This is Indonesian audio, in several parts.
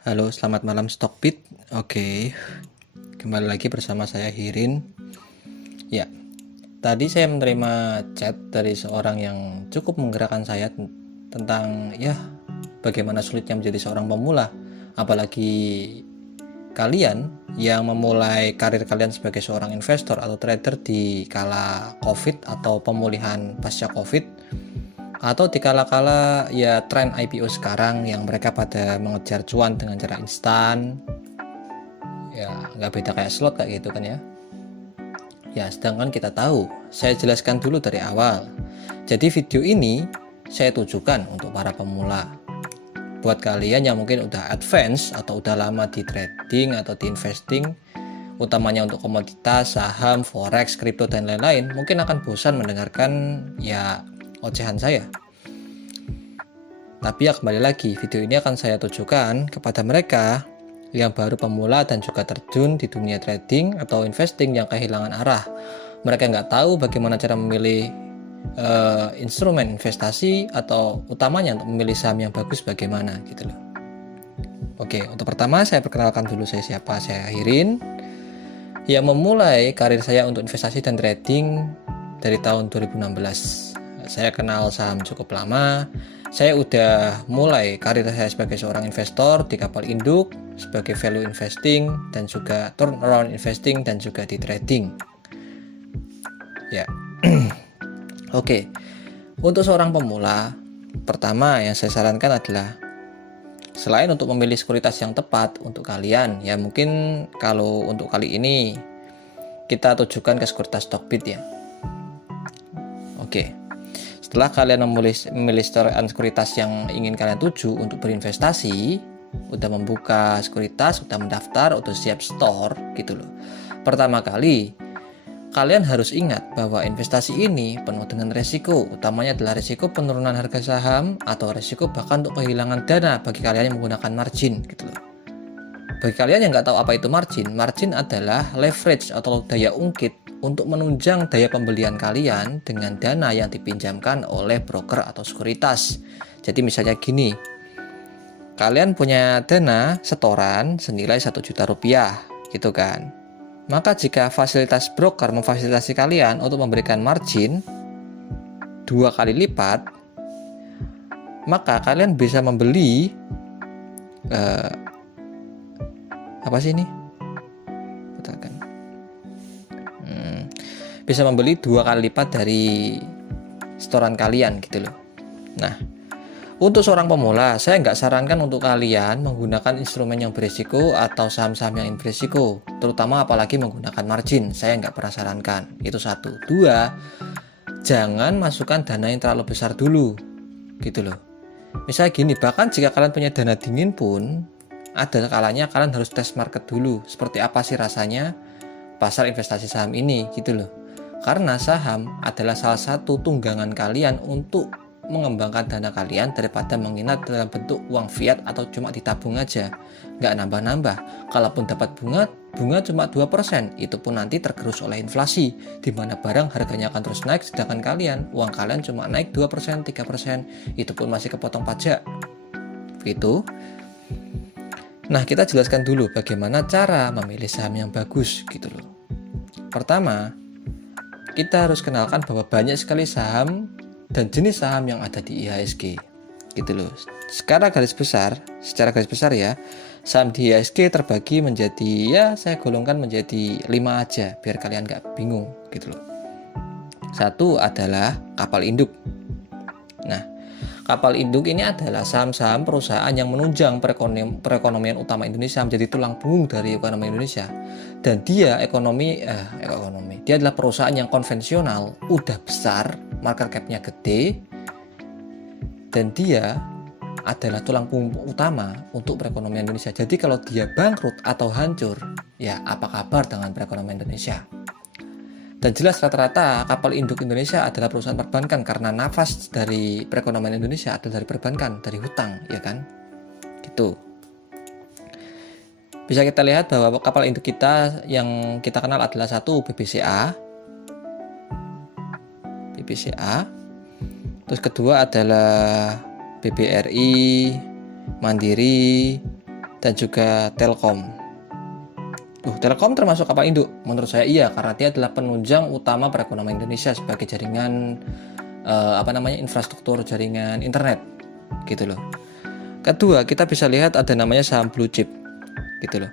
Halo, selamat malam Stockbit. Oke, kembali lagi bersama saya Hirin. Ya, tadi saya menerima chat dari seorang yang cukup menggerakkan saya tentang bagaimana sulitnya menjadi seorang pemula, apalagi kalian yang memulai karir kalian sebagai seorang investor atau trader di kala COVID atau pemulihan pasca COVID, atau di kala-kala ya tren IPO sekarang yang mereka pada mengejar cuan dengan cara instan, ya nggak beda kayak slot kayak gitu kan ya. Sedangkan kita tahu, saya jelaskan dulu dari awal. Jadi video ini saya tujukan untuk para pemula. Buat kalian yang mungkin udah advance atau udah lama di trading atau di investing, utamanya untuk komoditas, saham, forex, kripto dan lain-lain, mungkin akan bosan mendengarkan ocehan saya. Tapi kembali lagi, video ini akan saya tujukan kepada mereka yang baru pemula dan juga terjun di dunia trading atau investing yang kehilangan arah. Mereka nggak tahu bagaimana cara memilih instrumen investasi, atau utamanya untuk memilih saham yang bagus bagaimana gitu loh. Oke, untuk pertama saya perkenalkan dulu saya siapa. Saya Hirin yang memulai karir saya untuk investasi dan trading dari tahun 2016. Saya kenal saham cukup lama. Saya udah mulai karir saya sebagai seorang investor di kapal induk, sebagai value investing, dan juga turnaround investing, dan juga di trading. Ya, oke. Untuk seorang pemula, pertama yang saya sarankan adalah selain untuk memilih sekuritas yang tepat untuk kalian, ya mungkin kalau untuk kali ini kita tujukan ke sekuritas Stockbit ya. Oke. Setelah kalian memilih sekuritas yang ingin kalian tuju untuk berinvestasi, udah membuka sekuritas, udah mendaftar, udah siap store gitu loh. Pertama kali, kalian harus ingat bahwa investasi ini penuh dengan resiko, utamanya adalah resiko penurunan harga saham atau resiko bahkan untuk kehilangan dana bagi kalian yang menggunakan margin gitu loh. Bagi kalian yang nggak tahu apa itu margin, margin adalah leverage atau daya ungkit untuk menunjang daya pembelian kalian dengan dana yang dipinjamkan oleh broker atau sekuritas. Jadi misalnya gini, kalian punya dana setoran senilai 1 juta rupiah gitu kan. Maka jika fasilitas broker memfasilitasi kalian untuk memberikan margin 2 kali lipat, maka kalian bisa membeli bisa membeli 2 kali lipat dari setoran kalian gitu loh. Nah, untuk seorang pemula, saya nggak sarankan untuk kalian menggunakan instrumen yang berisiko atau saham-saham yang berisiko, terutama apalagi menggunakan margin. Saya nggak pernah sarankan. Itu satu. Dua, jangan masukkan dana yang terlalu besar dulu, gitu loh. Misalnya gini, bahkan jika kalian punya dana dingin pun, ada kalanya kalian harus tes market dulu. Seperti apa sih rasanya pasar investasi saham ini, gitu loh. Karena saham adalah salah satu tunggangan kalian untuk mengembangkan dana kalian daripada mengingat dalam bentuk uang fiat atau cuma ditabung aja, nggak nambah-nambah. Kalaupun dapat bunga cuma 2%, itu pun nanti tergerus oleh inflasi, di mana barang harganya akan terus naik, sedangkan uang kalian cuma naik 2%, 3%, itu pun masih kepotong pajak. Gitu. Nah, kita jelaskan dulu bagaimana cara memilih saham yang bagus gitu loh. Pertama, kita harus kenalkan bahwa banyak sekali saham dan jenis saham yang ada di IHSG gitu loh. Secara garis besar ya, saham di IHSG terbagi menjadi, saya golongkan menjadi 5 aja biar kalian gak bingung gitu loh. Satu adalah kapal induk. Nah, kapal induk ini adalah saham-saham perusahaan yang menunjang perekonomian utama Indonesia, menjadi tulang punggung dari ekonomi Indonesia. Dan dia dia adalah perusahaan yang konvensional, udah besar, market cap-nya gede, dan dia adalah tulang punggung utama untuk perekonomian Indonesia. Jadi kalau dia bangkrut atau hancur, ya apa kabar dengan perekonomian Indonesia? Dan jelas rata-rata kapal induk Indonesia adalah perusahaan perbankan, karena nafas dari perekonomian Indonesia adalah dari perbankan, dari hutang, ya kan? Gitu. Bisa kita lihat bahwa kapal induk kita yang kita kenal adalah satu BBCA, terus kedua adalah BBRI, Mandiri, dan juga Telkom. Telkom termasuk kapal induk? Menurut saya iya, karena dia adalah penunjang utama perekonomian Indonesia sebagai jaringan infrastruktur jaringan internet gitu loh. Kedua, kita bisa lihat ada namanya saham blue chip gitu loh.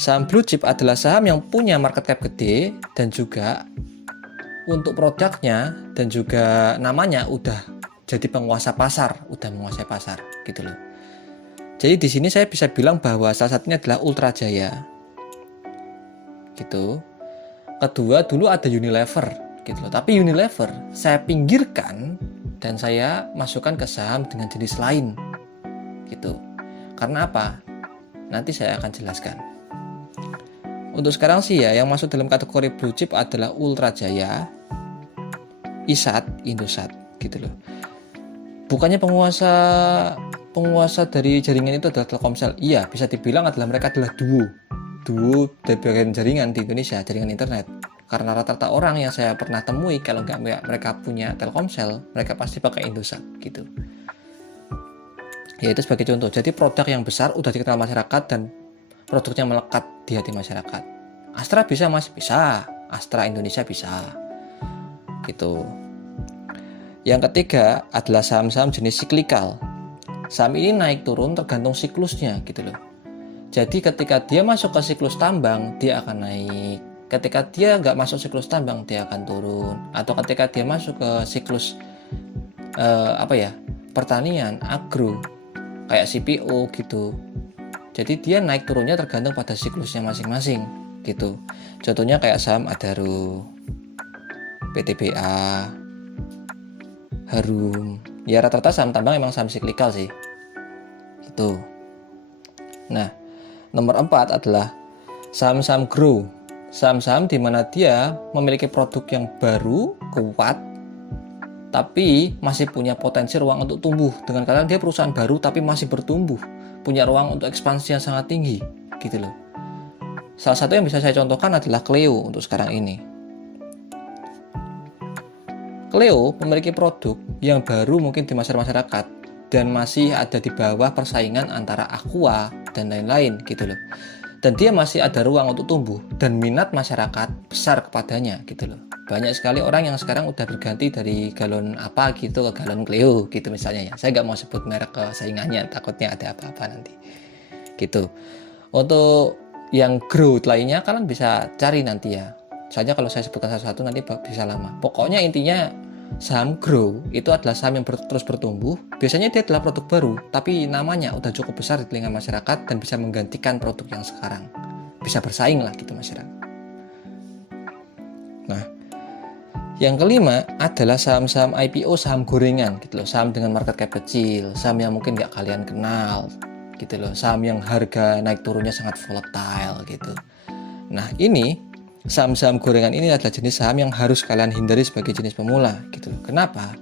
Saham blue chip adalah saham yang punya market cap gede dan juga untuk produknya dan juga namanya udah jadi penguasa pasar, udah menguasai pasar gitu loh. Jadi di sini saya bisa bilang bahwa salah satunya adalah Ultra Jaya. Gitu. Kedua, dulu ada Unilever gitu loh. Tapi Unilever saya pinggirkan dan saya masukkan ke saham dengan jenis lain. Gitu. Karena apa? Nanti saya akan jelaskan. Untuk sekarang sih ya, yang masuk dalam kategori blue chip adalah Ultra Jaya, ISAT, Indosat gitu loh. Bukannya penguasa dari jaringan itu adalah Telkomsel. Iya, bisa dibilang mereka adalah duo dari bagian jaringan di Indonesia, jaringan internet. Karena rata-rata orang yang saya pernah temui, kalau nggak mereka punya Telkomsel, mereka pasti pakai Indosat gitu. Ya itu sebagai contoh. Jadi produk yang besar udah dikenal masyarakat dan produknya melekat di hati masyarakat. Astra bisa mas? Bisa. Astra Indonesia bisa gitu. Yang ketiga adalah saham-saham jenis siklikal. Saham ini naik turun tergantung siklusnya gitu loh. Jadi ketika dia masuk ke siklus tambang, dia akan naik. Ketika dia nggak masuk siklus tambang, dia akan turun. Atau ketika dia masuk ke siklus pertanian, agro, kayak CPO gitu. Jadi dia naik turunnya tergantung pada siklusnya masing-masing gitu. Contohnya kayak saham Adaro, PTBA, Harum. Ya rata-rata saham tambang emang saham siklikal sih. Gitu. Nah, nomor 4 adalah saham-saham grow. Saham-saham di mana dia memiliki produk yang baru, kuat, tapi masih punya potensi ruang untuk tumbuh. Dengan kata dia perusahaan baru tapi masih bertumbuh, punya ruang untuk ekspansi yang sangat tinggi, gitu loh. Salah satu yang bisa saya contohkan adalah Cleo untuk sekarang ini. Cleo memiliki produk yang baru mungkin di masyarakat dan masih ada di bawah persaingan antara Aqua dan lain-lain gitu loh. Dan dia masih ada ruang untuk tumbuh dan minat masyarakat besar kepadanya gitu loh. Banyak sekali orang yang sekarang udah berganti dari galon apa gitu ke galon Cleo gitu misalnya ya. Saya nggak mau sebut merek saingannya, takutnya ada apa-apa nanti gitu. Untuk yang growth lainnya kalian bisa cari nanti ya. Soalnya kalau saya sebutkan satu-satu nanti bisa lama. Pokoknya intinya saham grow itu adalah saham yang terus bertumbuh. Biasanya dia adalah produk baru, tapi namanya udah cukup besar di telinga masyarakat dan bisa menggantikan produk yang sekarang. Bisa bersaing lah gitu masyarakat. Nah, yang kelima adalah saham-saham IPO, saham gorengan gitu loh. Saham dengan market cap kecil, saham yang mungkin nggak kalian kenal gitu loh. Saham yang harga naik turunnya sangat volatile gitu. Nah, ini saham-saham gorengan ini adalah jenis saham yang harus kalian hindari sebagai jenis pemula gitu. Kenapa?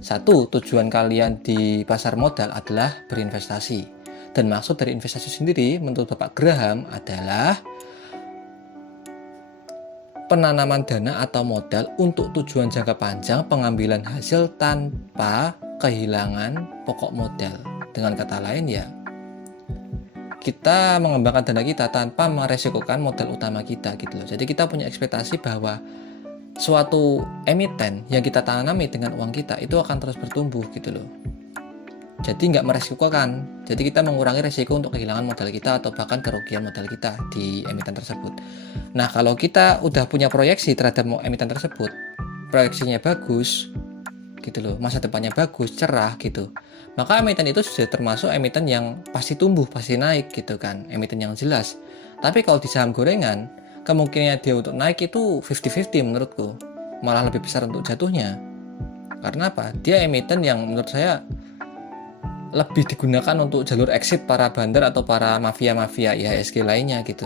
Satu, tujuan kalian di pasar modal adalah berinvestasi. Dan maksud dari investasi sendiri menurut Bapak Graham adalah penanaman dana atau modal untuk tujuan jangka panjang, pengambilan hasil tanpa kehilangan pokok modal. Dengan kata lain ya, kita mengembangkan dana kita tanpa meresikokan modal utama kita gitu loh. Jadi kita punya ekspektasi bahwa suatu emiten yang kita tanami dengan uang kita itu akan terus bertumbuh gitu loh. Jadi nggak meresikokan. Jadi kita mengurangi resiko untuk kehilangan modal kita atau bahkan kerugian modal kita di emiten tersebut. Nah kalau kita udah punya proyeksi terhadap emiten tersebut, proyeksinya bagus gitu loh, masa depannya bagus, cerah gitu, maka emiten itu sudah termasuk emiten yang pasti tumbuh, pasti naik gitu kan, emiten yang jelas. Tapi kalau di saham gorengan, kemungkinan dia untuk naik itu 50-50 menurutku, malah lebih besar untuk jatuhnya. Karena apa? Dia emiten yang menurut saya lebih digunakan untuk jalur exit para bandar atau para mafia-mafia IHSG lainnya gitu.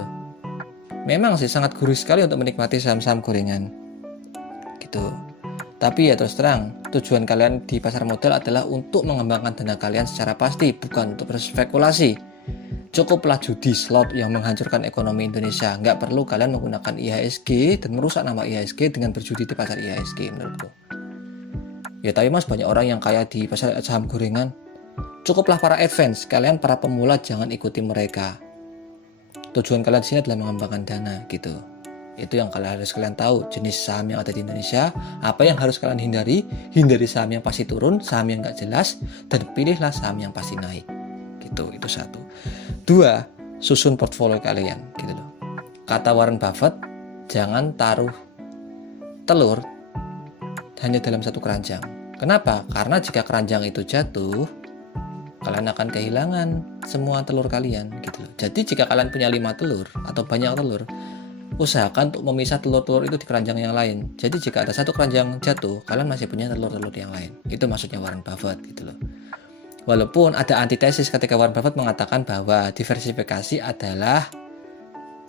Memang sih sangat gurih sekali untuk menikmati saham-saham gorengan gitu. Tapi ya terus terang, tujuan kalian di pasar modal adalah untuk mengembangkan dana kalian secara pasti, bukan untuk berspekulasi. Cukuplah judi slot yang menghancurkan ekonomi Indonesia. Nggak perlu kalian menggunakan IHSG dan merusak nama IHSG dengan berjudi di pasar IHSG menurutku. Ya tapi mas, banyak orang yang kaya di pasar saham gorengan. Cukuplah para advance, kalian para pemula jangan ikuti mereka. Tujuan kalian di sini adalah mengembangkan dana gitu. Itu yang harus kalian tahu, jenis saham yang ada di Indonesia, apa yang harus kalian hindari. Hindari saham yang pasti turun, saham yang nggak jelas, dan pilihlah saham yang pasti naik. Gitu, itu satu. Dua, susun portfolio kalian gitu loh. Kata Warren Buffett, jangan taruh telur hanya dalam satu keranjang. Kenapa? Karena jika keranjang itu jatuh, kalian akan kehilangan semua telur kalian gitu loh. Jadi jika kalian punya 5 telur atau banyak telur, usahakan untuk memisah telur-telur itu di keranjang yang lain. Jadi jika ada satu keranjang jatuh, kalian masih punya telur-telur yang lain. Itu maksudnya Warren Buffett gitu loh. Walaupun ada antitesis ketika Warren Buffett mengatakan bahwa diversifikasi adalah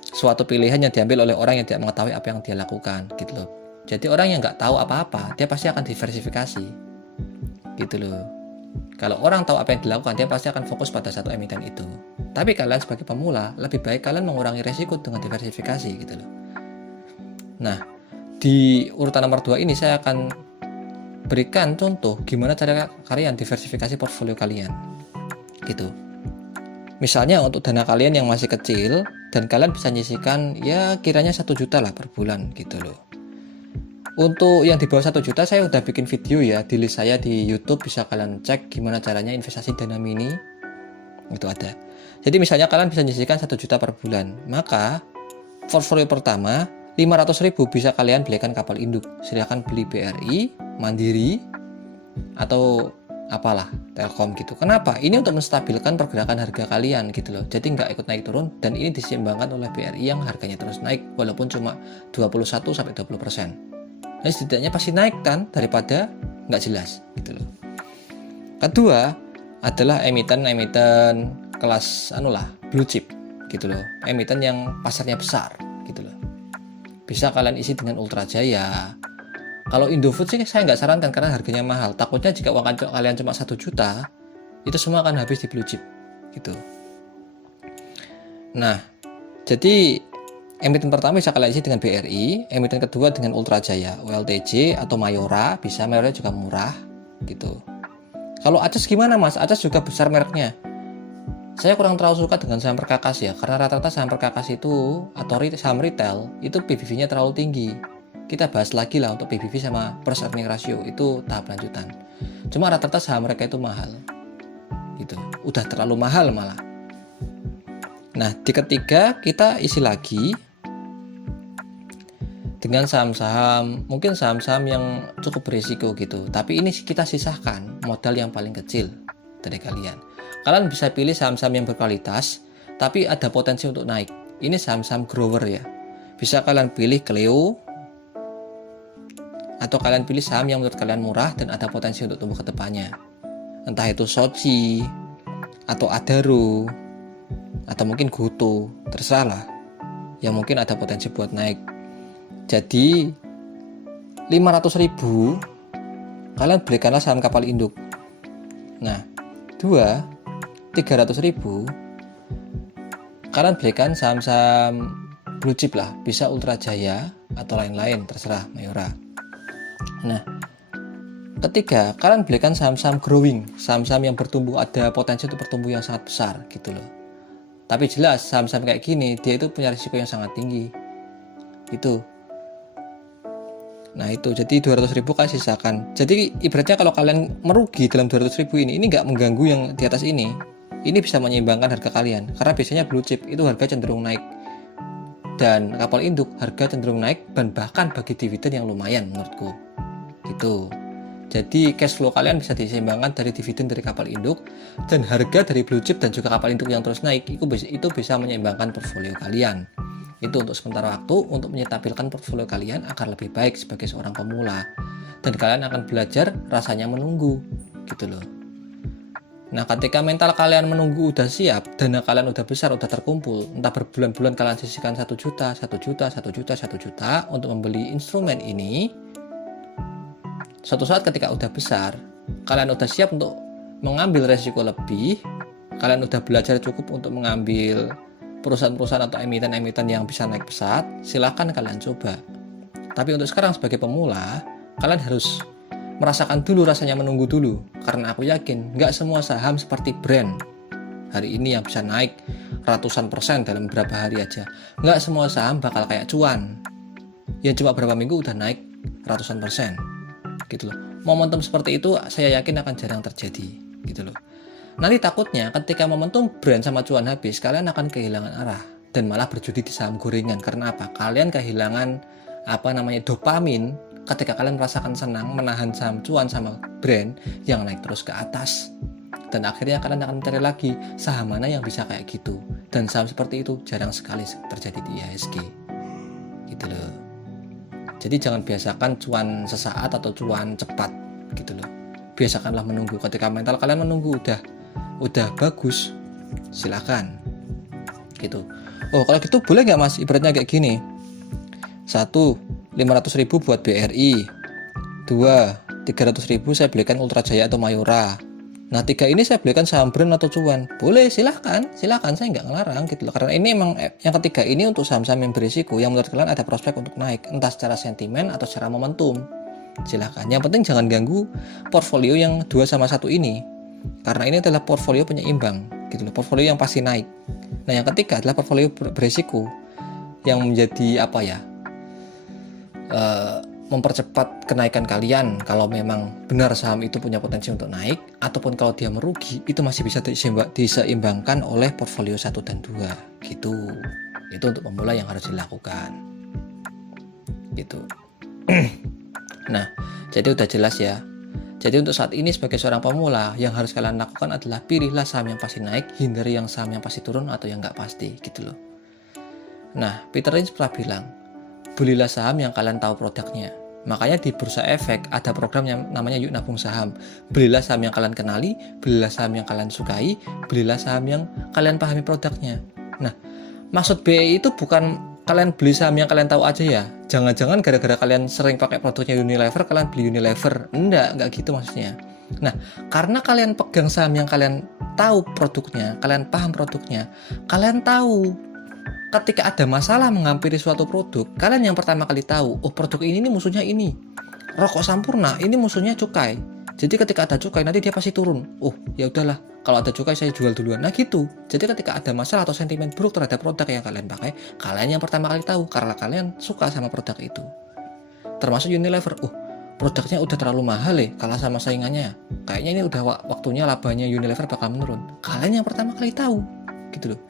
suatu pilihan yang diambil oleh orang yang tidak mengetahui apa yang dia lakukan gitu loh. Jadi orang yang nggak tahu apa-apa, dia pasti akan diversifikasi gitu loh. Kalau orang tahu apa yang dilakukan, dia pasti akan fokus pada satu emiten itu. Tapi kalian sebagai pemula, lebih baik kalian mengurangi resiko dengan diversifikasi gitu loh. Nah, di urutan nomor 2 ini saya akan berikan contoh gimana cara kalian diversifikasi portfolio kalian gitu. Misalnya untuk dana kalian yang masih kecil dan kalian bisa nyisihkan ya kiranya 1 juta lah per bulan gitu loh. Untuk yang di bawah 1 juta saya udah bikin video ya di list saya di YouTube, bisa kalian cek gimana caranya investasi dana mini. Itu ada. Jadi misalnya kalian bisa menyisihkan 1 juta per bulan, maka portfolio pertama 500.000 bisa kalian belikan kapal induk. Silahkan beli BRI, Mandiri, atau apalah Telkom gitu. Kenapa? Ini untuk menstabilkan pergerakan harga kalian gitu loh. Jadi nggak ikut naik turun, dan ini diseimbangkan oleh BRI yang harganya terus naik walaupun cuma 21-20%. Nah, setidaknya pasti naik kan daripada nggak jelas gitu loh. Kedua adalah emiten kelas blue chip gitu loh, emiten yang pasarnya besar gitu loh. Bisa kalian isi dengan Ultra Jaya. Kalau Indofood sih saya nggak sarankan karena harganya mahal. Takutnya jika uang kalian cuma 1 juta, itu semua akan habis di blue chip gitu. Nah, jadi emiten pertama bisa kalian isi dengan BRI, emiten kedua dengan Ultra Jaya, ULTJ atau Mayora, bisa, Mayora juga murah gitu. Kalau Aces gimana Mas? Aces juga besar mereknya. Saya kurang terlalu suka dengan saham perkakas ya, karena rata-rata saham perkakas itu atau saham retail itu PBV-nya terlalu tinggi. Kita bahas lagi lah untuk PBV sama price earning ratio, itu tahap lanjutan. Cuma rata-rata saham mereka itu mahal gitu, udah terlalu mahal malah. Nah, di ketiga kita isi lagi dengan saham-saham, mungkin saham-saham yang cukup berisiko gitu. Tapi ini kita sisahkan modal yang paling kecil dari kalian. Kalian bisa pilih saham-saham yang berkualitas, tapi ada potensi untuk naik. Ini saham-saham grower ya. Bisa kalian pilih Cleo, atau kalian pilih saham yang menurut kalian murah dan ada potensi untuk tumbuh ke depannya. Entah itu Soci, atau Adaro, atau mungkin Goto, terserah lah. Yang mungkin ada potensi buat naik. Jadi 500.000 kalian belikanlah saham kapal induk. Nah, 300.000 kalian belikan saham-saham blue chip lah, bisa Ultra Jaya atau lain-lain, terserah, Mayora. Nah, ketiga, kalian belikan saham-saham growing, saham-saham yang bertumbuh, ada potensi untuk bertumbuh yang sangat besar gitu loh. Tapi jelas saham-saham kayak gini dia itu punya risiko yang sangat tinggi gitu. Nah itu, jadi 200.000 kan sisakan. Jadi ibaratnya kalau kalian merugi dalam 200.000 ini nggak mengganggu yang di atas ini. Ini bisa menyeimbangkan harga kalian. Karena biasanya blue chip itu harga cenderung naik, dan kapal induk harga cenderung naik, dan bahkan bagi dividen yang lumayan menurutku gitu. Jadi cash flow kalian bisa diseimbangkan dari dividen dari kapal induk dan harga dari blue chip dan juga kapal induk yang terus naik. Itu bisa menyeimbangkan portfolio kalian. Itu untuk sementara waktu, untuk menyetabilkan portfolio kalian agar lebih baik sebagai seorang pemula, dan kalian akan belajar rasanya menunggu gitu loh. Nah, ketika mental kalian menunggu udah siap, dana kalian udah besar, udah terkumpul, entah berbulan-bulan kalian sisihkan 1 juta untuk membeli instrumen ini. Suatu saat ketika udah besar, kalian udah siap untuk mengambil resiko lebih, kalian udah belajar cukup untuk mengambil perusahaan-perusahaan atau emiten-emiten yang bisa naik pesat, silahkan kalian coba. Tapi untuk sekarang sebagai pemula, kalian harus merasakan dulu rasanya menunggu dulu. Karena aku yakin nggak semua saham seperti brand hari ini yang bisa naik ratusan persen dalam beberapa hari aja. Nggak semua saham bakal kayak cuan ya cuma berapa minggu udah naik ratusan persen gitu loh. Momentum seperti itu saya yakin akan jarang terjadi gitu loh. Nanti takutnya ketika momentum brand sama cuan habis, kalian akan kehilangan arah dan malah berjudi di saham gorengan. Karena apa? Kalian kehilangan dopamin ketika kalian merasakan senang menahan saham cuan sama brand yang naik terus ke atas. Dan akhirnya kalian akan mencari lagi saham mana yang bisa kayak gitu. Dan saham seperti itu jarang sekali terjadi di IHSG gitu loh. Jadi jangan biasakan cuan sesaat atau cuan cepat gitu loh. Biasakanlah menunggu. Ketika mental kalian menunggu udah bagus, silakan gitu. Oh kalau gitu boleh nggak mas, ibaratnya kayak gini, 1, 500.000 buat BRI, 2, 300.000 saya belikan Ultra Jaya atau Mayora. Nah 3 ini saya belikan saham brand atau cuan. Boleh, silakan, saya nggak ngelarang gitu loh. Karena ini emang yang ketiga ini untuk saham-saham yang berisiko yang menurut kalian ada prospek untuk naik, entah secara sentimen atau secara momentum. Silakan. Yang penting jangan ganggu portfolio yang 2 sama 1 ini. Karena ini adalah portfolio penyeimbang gitu loh, portfolio yang pasti naik. Nah yang ketiga adalah portfolio berisiko yang menjadi mempercepat kenaikan kalian. Kalau memang benar saham itu punya potensi untuk naik, ataupun kalau dia merugi, itu masih bisa diseimbangkan oleh portfolio 1 dan 2 gitu. Itu untuk pemula yang harus dilakukan gitu. Nah jadi udah jelas ya. Jadi untuk saat ini sebagai seorang pemula, yang harus kalian lakukan adalah pilihlah saham yang pasti naik, hindari yang saham yang pasti turun atau yang nggak pasti gitu loh. Nah Peter Lynch pernah bilang, belilah saham yang kalian tahu produknya. Makanya di Bursa Efek ada program yang namanya Yuk Nabung Saham. Belilah saham yang kalian kenali, belilah saham yang kalian sukai, belilah saham yang kalian pahami produknya. Nah, maksud BI itu bukan kalian beli saham yang kalian tahu aja ya. Jangan-jangan gara-gara kalian sering pakai produknya Unilever, kalian beli Unilever. Enggak gitu maksudnya. Nah, karena kalian pegang saham yang kalian tahu produknya, kalian paham produknya, kalian tahu ketika ada masalah menghampiri suatu produk, kalian yang pertama kali tahu, oh produk ini musuhnya ini. Rokok Sampurna ini musuhnya cukai. Jadi ketika ada cukai nanti dia pasti turun. Oh, ya udahlah, kalau ada cukai saya jual duluan. Nah gitu. Jadi ketika ada masalah atau sentimen buruk terhadap produk yang kalian pakai, kalian yang pertama kali tahu karena kalian suka sama produk itu. Termasuk Unilever. Oh, produknya udah terlalu mahal kalah sama saingannya. Kayaknya ini udah waktunya labanya Unilever bakal menurun. Kalian yang pertama kali tahu. Gitu loh.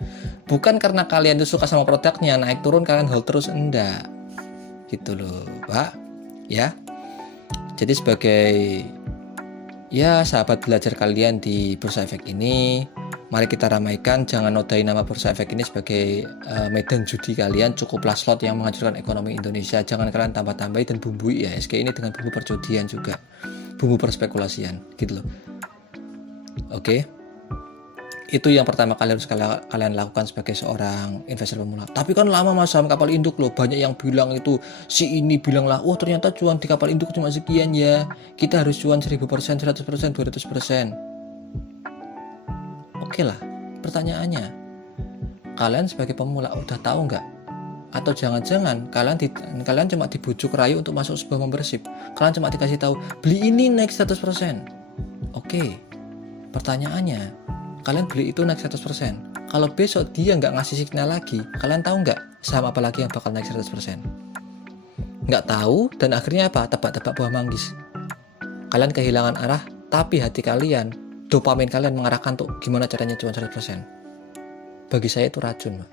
Bukan karena kalian itu suka sama produknya, naik turun kalian hold terus, enggak gitu loh Pak ya. Jadi sebagai sahabat belajar kalian di Bursa Efek ini, mari kita ramaikan, jangan nodai nama Bursa Efek ini sebagai medan judi kalian. Cukuplah slot yang menghancurkan ekonomi Indonesia. Jangan kalian tambah-tambahi dan bumbui IHSG ini dengan bumbu perjudian juga, bumbu perspekulasian gitu loh. Oke. Itu yang pertama kali harus kalian lakukan sebagai seorang investor pemula. Tapi kan lama mas, saham kapal induk loh. Banyak yang bilang itu, si ini bilang lah, oh ternyata cuan di kapal induk cuma sekian ya. Kita harus cuan 1000%, 100%, 200%. Oke lah, pertanyaannya, kalian sebagai pemula udah tahu nggak? Atau jangan-jangan kalian cuma dibujuk rayu untuk masuk sebuah membership. Kalian cuma dikasih tahu, beli ini naik 100%. Oke, pertanyaannya, kalian beli itu naik 100%. Kalau besok dia nggak ngasih signal lagi, kalian tahu nggak saham apa lagi yang bakal naik 100%? Nggak tahu, dan akhirnya apa? Tebak-tebak buah manggis. Kalian kehilangan arah, tapi hati kalian, dopamin kalian mengarahkan untuk gimana caranya cuan 100%. Bagi saya itu racun, Mbak.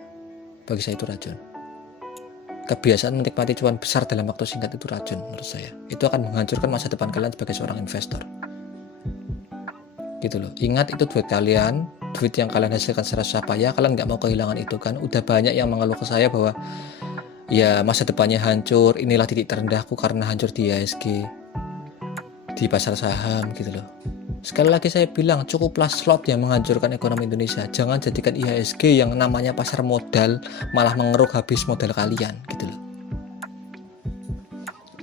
Bagi saya itu racun. Kebiasaan menikmati cuan besar dalam waktu singkat itu racun menurut saya. Itu akan menghancurkan masa depan kalian sebagai seorang investor. Gitu loh. Ingat itu duit kalian, duit yang kalian hasilkan secara susah payah, kalian nggak mau kehilangan itu kan. Udah banyak yang mengeluh ke saya bahwa ya masa depannya hancur, inilah titik terendahku karena hancur di IHSG, di pasar saham gitu loh. Sekali lagi saya bilang, cukuplah slot yang menghancurkan ekonomi Indonesia. Jangan jadikan IHSG yang namanya pasar modal malah mengeruk habis modal kalian gitu loh.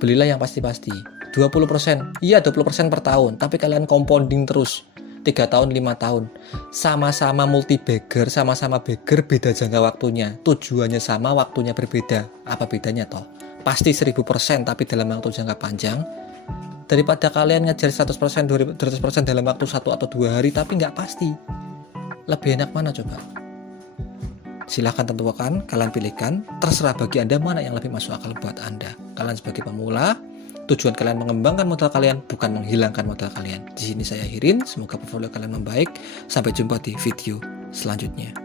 Belilah yang pasti-pasti. 20%, iya 20% per tahun, tapi kalian compounding terus 3 tahun, 5 tahun. Sama-sama multi bagger, sama-sama bagger, beda jangka waktunya. Tujuannya sama, waktunya berbeda. Apa bedanya toh? Pasti 1000%, tapi dalam waktu jangka panjang Daripada kalian ngejar 100%, 200% dalam waktu 1 atau 2 hari tapi nggak pasti. Lebih enak mana coba? Silahkan tentukan, kalian pilihkan. Terserah bagi Anda mana yang lebih masuk akal buat Anda. Kalian sebagai pemula, tujuan kalian mengembangkan modal kalian, bukan menghilangkan modal kalian. Di sini saya akhirin, semoga portfolio kalian membaik. Sampai jumpa di video selanjutnya.